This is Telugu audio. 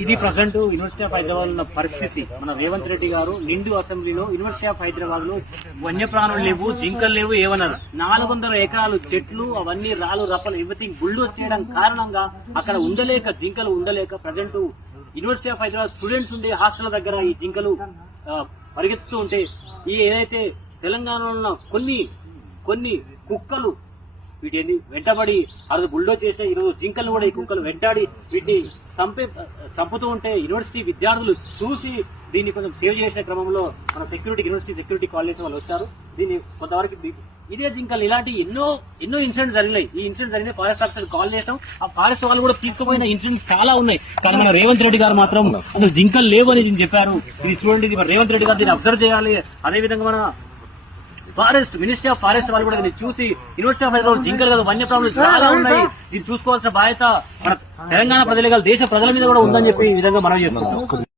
ఇది ప్రజెంట్ యూనివర్సిటీ ఆఫ్ హైదరాబాద్ ఉన్న పరిస్థితి. మన రేవంత్ రెడ్డి గారు నిండు అసెంబ్లీలో యూనివర్సిటీ ఆఫ్ హైదరాబాద్ లో వన్యప్రాణులు లేవు, జింకలు లేవు, ఏమన్నారు. 400 ఎకరాలు చెట్లు, అవన్నీ రాళ్ళు రప్పలు ఎవ్రీథింగ్ బుల్డోజ్ చేయడం కారణంగా అక్కడ ఉండలేక, జింకలు ఉండలేక present university of Hyderabad students ఉండే హాస్టల్ దగ్గర ఈ జింకలు పరిగెత్తుతూ ఉంటే, ఈ ఏదైతే తెలంగాణలో ఉన్న కొన్ని కుక్కలు వీటిని వెంటబడి అరదు బుల్డోజ్ చేసే ఈరోజు జింకలు కూడా ఈ కుక్కలు వెంటాడి వీటిని చంపుతూ ఉంటే యూనివర్సిటీ విద్యార్థులు చూసి దీన్ని కొంచెం సేవ్ చేసే క్రమంలో మన యూనివర్సిటీ సెక్యూరిటీ కాలేజ్ వాళ్ళు వచ్చారు. దీన్ని కొంతవరకు ఇదే జింకలు ఇలాంటి ఎన్నో ఇన్సిడెంట్స్ జరిగినాయి. ఈ ఇన్సిడెంట్ జరిగిన ఫారెస్ట్ ఆఫీసర్ కాల్ చేసాం. ఆ ఫారెస్ట్ వాళ్ళు కూడా తీసుకుపోయిన ఇన్సిడెంట్స్ చాలా ఉన్నాయి. కానీ మన రేవంత్ రెడ్డి గారు మాత్రం అసలు జింకలు లేవు అని చెప్పారు. ఇది చూడండి, ఇది రేవంత్ రెడ్డి గారు దీన్ని అబ్జర్వ్ చేయాలి. అదేవిధంగా మన మినిస్ట్రీ ఆఫ్ ఫారెస్ట్ వాళ్ళు కూడా దీన్ని చూసి యూనివర్సిటీ ఆఫ్ హైదరాబాద్ జింకలు కాదు, వన్యప్రాణులు చాలా ఉన్నాయి, దీన్ని చూసుకోవాల్సిన బాధ్యత మన తెలంగాణ ప్రజలే కాదు దేశ ప్రజల మీద కూడా ఉందని చెప్పి ఈ విధంగా మనం చేస్తున్నాం.